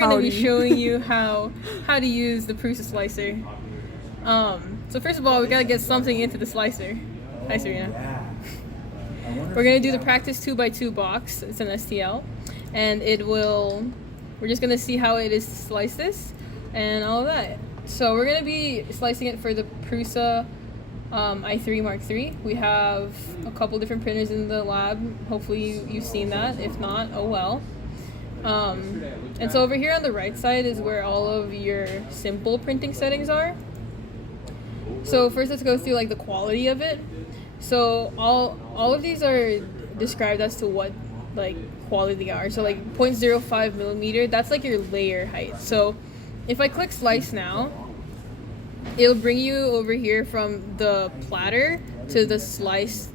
going to be showing you how to use the Prusa slicer. So first of all, we got to get something into the slicer. Hi, Serena. We're going to do the practice 2x2 box. It's an STL. And we're just going to see how it is to slice this and all of that. So we're going to be slicing it for the Prusa i3 Mark III. We have a couple different printers in the lab. Hopefully you've seen that. If not, oh well. And so over here on the right side is where all of your simple printing settings are. So first let's go through like the quality of it. So all of these are described as to what like quality they are. So like 0.05 millimeter, that's like your layer height. So if I click slice now, it'll bring you over here from the platter to the sliced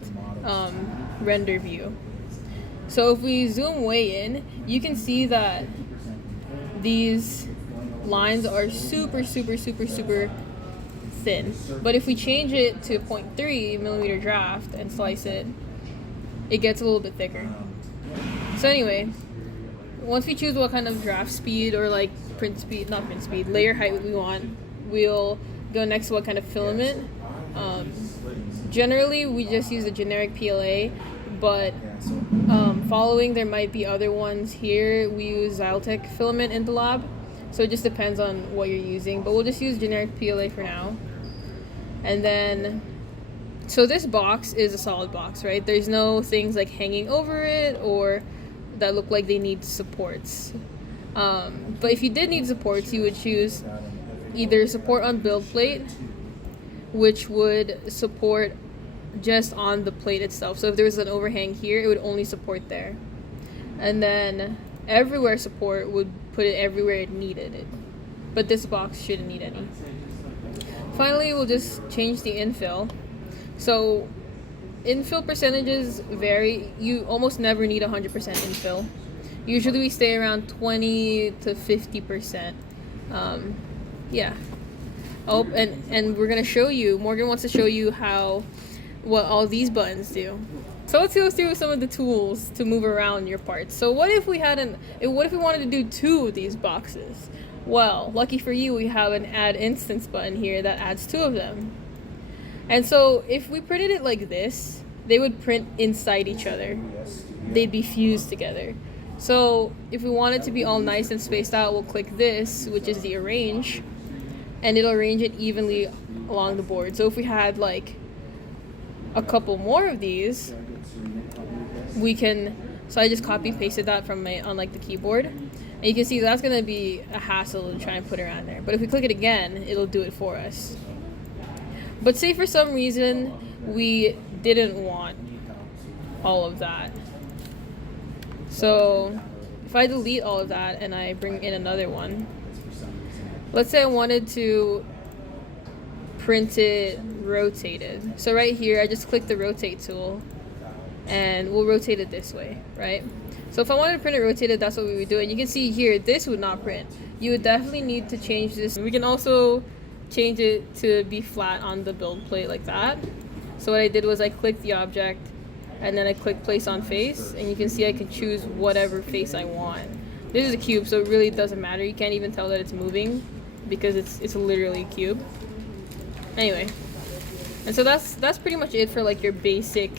render view. So if we zoom way in, you can see that these lines are super thin. But if we change it to 0.3 millimeter draft and slice it, it gets a little bit thicker. So anyway, once we choose what kind of draft speed or like layer height we want, we'll go next to what kind of filament. Generally, we just use a generic PLA, but following there might be other ones here. We use Xyltech filament in the lab, so it just depends on what you're using, but we'll just use generic PLA for now. And then, so this box is a solid box, right? There's no things like hanging over it or that look like they need supports. But if you did need supports, you would choose either support on build plate, which would support just on the plate itself. So if there was an overhang here, it would only support there. And then everywhere support would put it everywhere it needed it. But this box shouldn't need any. Finally, we'll just change the infill. So infill percentages vary. You almost never need 100% infill. Usually we stay around 20 to 50%. Yeah. Oh, and we're gonna show you, Morgan wants to show you what all these buttons do. So let's go through some of the tools to move around your parts. So what if we wanted to do 2 of these boxes? Well, lucky for you, we have an add instance button here that adds 2 of them. And so if we printed it like this, they would print inside each other. They'd be fused together. So if we want it to be all nice and spaced out, we'll click this, which is the arrange, and it'll arrange it evenly along the board. So if we had like a couple more of these, we can, so I just copy pasted that from on like the keyboard, and you can see that's gonna be a hassle to try and put around there. But if we click it again, it'll do it for us. But say for some reason we didn't want all of that. So if I delete all of that and I bring in another one, let's say I wanted to print it rotated. So right here, I just click the rotate tool and we'll rotate it this way, right? So if I wanted to print it rotated, that's what we would do. And you can see here, this would not print. You would definitely need to change this. We can also change it to be flat on the build plate like that. So what I did was I clicked the object and then I click place on face, and you can see I can choose whatever face I want. This is a cube, so it really doesn't matter. You can't even tell that it's moving because it's literally a cube. Anyway, and so that's pretty much it for like your basic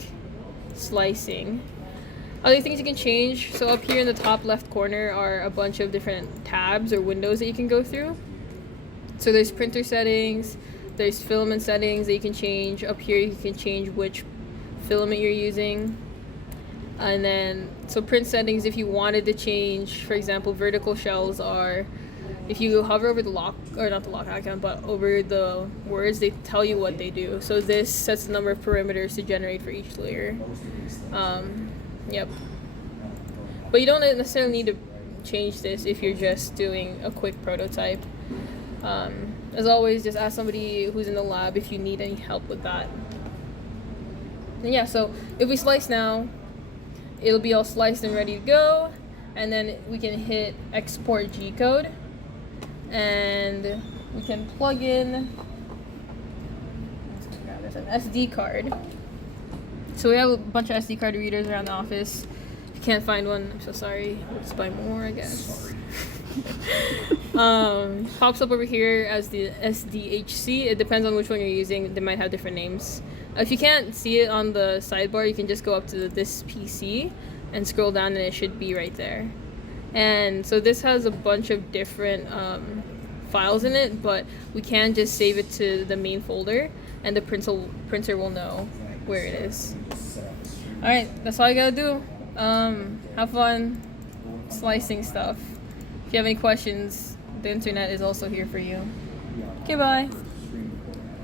slicing. Other things you can change, so up here in the top left corner are a bunch of different tabs or windows that you can go through. So there's printer settings, there's filament settings that you can change. Up here you can change which filament you're using. And then, so print settings, if you wanted to change, for example, vertical shells are, if you hover over the lock, or not the lock icon, but over the words, they tell you what they do. So this sets the number of perimeters to generate for each layer. Yep. But you don't necessarily need to change this if you're just doing a quick prototype. As always, just ask somebody who's in the lab if you need any help with that. And yeah, so if we slice now, it'll be all sliced and ready to go, and then we can hit export G code, and we can plug in an SD card. So we have a bunch of SD card readers around the office. If you can't find one, I'm so sorry. Let's buy more, I guess. Pops up over here as the SDHC. It depends on which one you're using. They might have different names. If you can't see it on the sidebar, you can just go up to this PC and scroll down, and it should be right there. And so this has a bunch of different files in it, but we can just save it to the main folder, and the printer will know where it is. All right, that's all you gotta do. Have fun slicing stuff. If you have any questions, the internet is also here for you. Okay, bye.